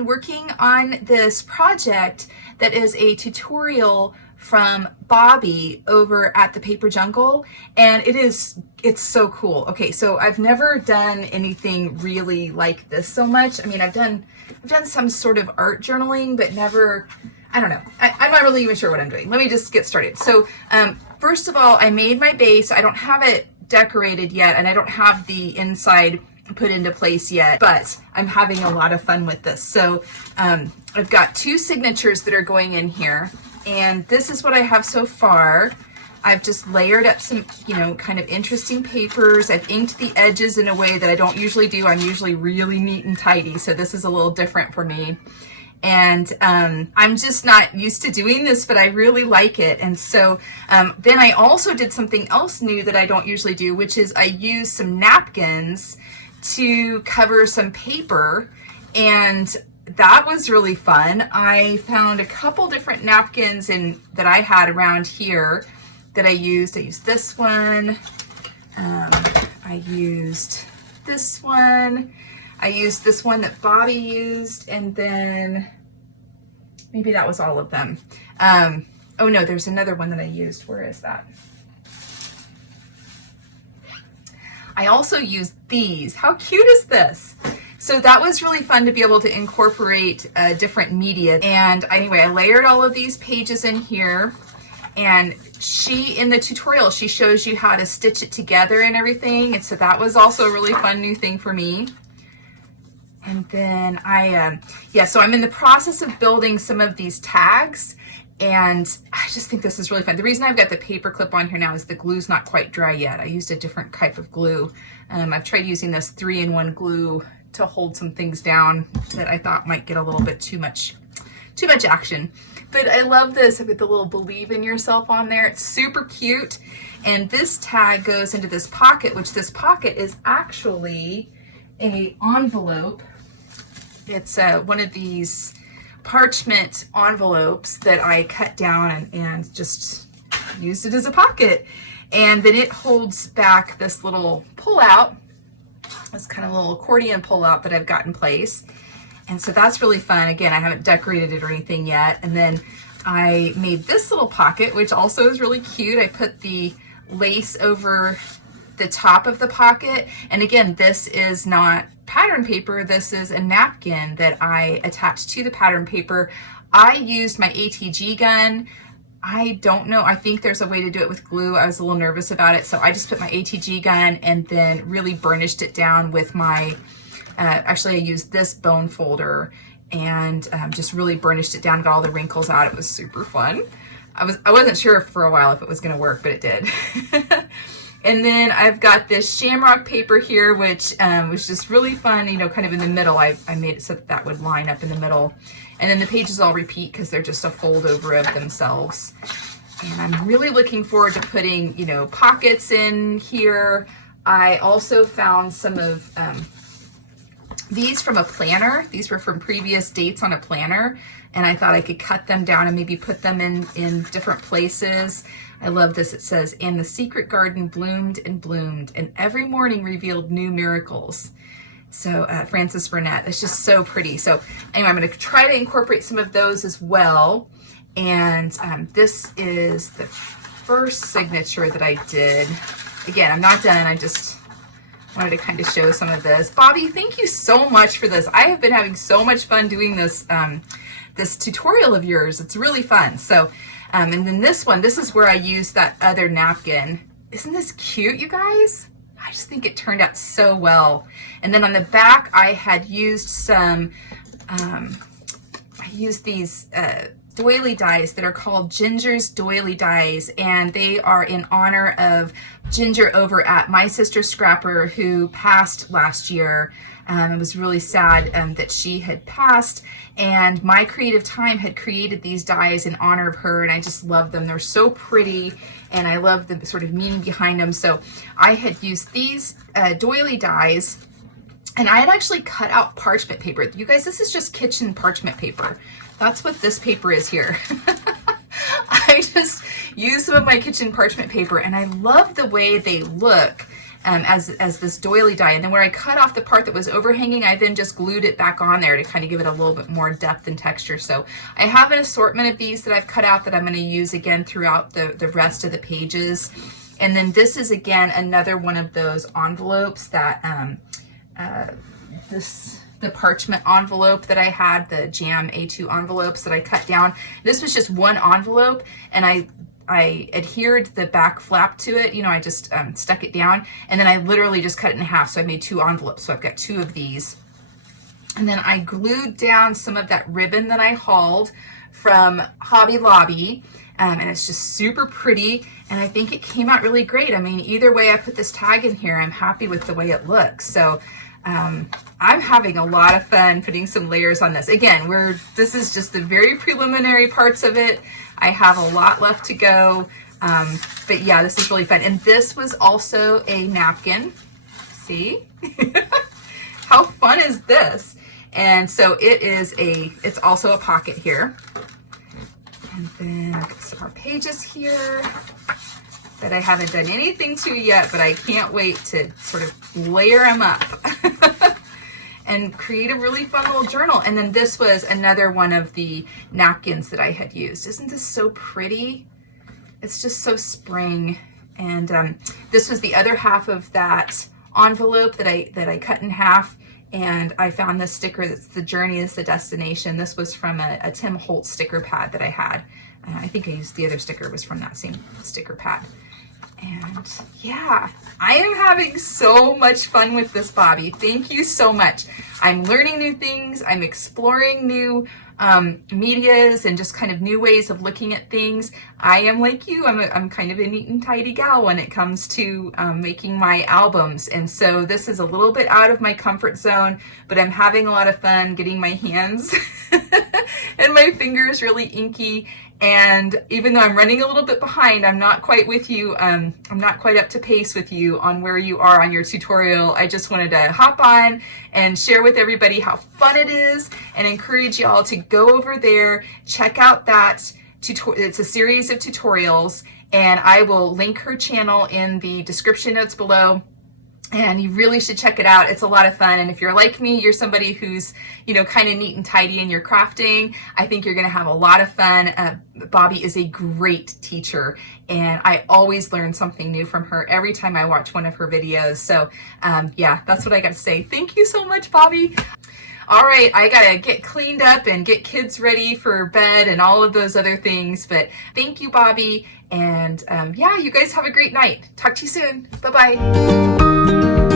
been working on this project that is a tutorial from Bobbie over at the Paper Jungle, and it's so cool. Okay, so I've never done anything really like this so much. I mean, I've done some sort of art journaling, but never, I don't know. I'm not really even sure what I'm doing. Let me just get started. So first of all, I made my base. I don't have it decorated yet, and I don't have the inside put into place yet, but I'm having a lot of fun with this. So I've got 2 signatures that are going in here, and this is what I have so far. I've just layered up some, kind of interesting papers. I've inked the edges in a way that I don't usually do. I'm usually really neat and tidy, so this is a little different for me. And I'm just not used to doing this, but I really like it. And so then I also did something else new that I don't usually do, which is I used some napkins to cover some paper, and that was really fun. I found a couple different napkins that I had around here that I used. I used this one. I used this one. I used this one that Bobbie used, and then maybe that was all of them. Oh no, there's another one that I used. Where is that? I also used these. How cute is this? So that was really fun to be able to incorporate different media. And anyway, I layered all of these pages in here, and in the tutorial, she shows you how to stitch it together and everything. And so that was also a really fun new thing for me. And then so I'm in the process of building some of these tags, and I just think this is really fun. The reason I've got the paper clip on here now is the glue's not quite dry yet. I used a different type of glue. I've tried using this 3-in-1 glue to hold some things down that I thought might get a little bit too much action. But I love this. I've got the little believe in yourself on there. It's super cute. And this tag goes into this pocket, which this pocket is actually an envelope. It's one of these parchment envelopes that I cut down and just used it as a pocket. And then it holds back this little pull-out, this kind of little accordion pull-out that I've got in place. And so that's really fun. Again, I haven't decorated it or anything yet. And then I made this little pocket, which also is really cute. I put the lace over the top of the pocket. And again, this is not pattern paper. This is a napkin that I attached to the pattern paper. I used my ATG gun. I don't know. I think there's a way to do it with glue. I was a little nervous about it. So I just put my ATG gun and then really burnished it down with my, actually I used this bone folder and just really burnished it down, got all the wrinkles out. It was super fun. I wasn't sure for a while if it was going to work, but it did. And then I've got this shamrock paper here, which was just really fun, kind of in the middle. I made it so that would line up in the middle. And then the pages all repeat because they're just a fold over of themselves. And I'm really looking forward to putting, pockets in here. I also found some of these from a planner. These were from previous dates on a planner. And I thought I could cut them down and maybe put them in different places. I love this. It says, "And the secret garden bloomed and bloomed, and every morning revealed new miracles." So Frances Burnett, it's just so pretty. So anyway, I'm going to try to incorporate some of those as well. And this is the first signature that I did. Again, I'm not done. I just wanted to kind of show some of this. Bobbie, thank you so much for this. I have been having so much fun doing this, this tutorial of yours. It's really fun. So, and then this one, this is where I used that other napkin. Isn't this cute, you guys? I just think it turned out so well. And then on the back, I had used some, I used these doily dies that are called Ginger's Doily Dies, and they are in honor of Ginger over at My Sister Scrapper, who passed last year. It was really sad that she had passed, and My Creative Time had created these dies in honor of her, and I just love them. They're so pretty, and I love the sort of meaning behind them. So I had used these doily dies, and I had actually cut out parchment paper. You guys, this is just kitchen parchment paper. That's what this paper is here. I just used some of my kitchen parchment paper, and I love the way they look. as this doily die. And then where I cut off the part that was overhanging, I then just glued it back on there to kind of give it a little bit more depth and texture. So I have an assortment of these that I've cut out that I'm going to use again throughout the rest of the pages. And then this is again another one of those envelopes that the parchment envelope that I had, the Jam A2 envelopes that I cut down. This was just one envelope, and I adhered the back flap to it. You know, I just stuck it down, and then I literally just cut it in half. So I made 2 envelopes. So I've got 2 of these. And then I glued down some of that ribbon that I hauled from Hobby Lobby. And it's just super pretty, and I think it came out really great. I mean, either way I put this tag in here, I'm happy with the way it looks. So I'm having a lot of fun putting some layers on this. Again, this is just the very preliminary parts of it. I have a lot left to go, but yeah, this is really fun. And this was also a napkin. See? How fun is this? And so it's also a pocket here. And then I've got some more pages here that I haven't done anything to yet, but I can't wait to sort of layer them up and create a really fun little journal. And then this was another one of the napkins that I had used. Isn't this so pretty? It's just so spring. And this was the other half of that envelope that I cut in half. And I found this sticker that's "The Journey is the Destination." This was from a Tim Holtz sticker pad that I had. I think I used the other sticker, was from that same sticker pad. And yeah, I am having so much fun with this, Bobbie. Thank you so much. I'm learning new things. I'm exploring new medias and just kind of new ways of looking at things. I am like you. I'm kind of a neat and tidy gal when it comes to making my albums. And so this is a little bit out of my comfort zone, but I'm having a lot of fun getting my hands and my fingers really inky. And even though I'm running a little bit behind, I'm not quite with you. I'm not quite up to pace with you on where you are on your tutorial. I just wanted to hop on and share with everybody how fun it is and encourage y'all to go over there, check out that tutorial. It's a series of tutorials, and I will link her channel in the description notes below. And you really should check it out. It's a lot of fun. And if you're like me, you're somebody who's, you know, kind of neat and tidy in your crafting, I think you're going to have a lot of fun. Bobbie is a great teacher, and I always learn something new from her every time I watch one of her videos. So yeah, that's what I got to say. Thank you so much, Bobbie. All right, I gotta get cleaned up and get kids ready for bed and all of those other things. But thank you, Bobbie. And yeah, you guys have a great night. Talk to you soon. Bye-bye.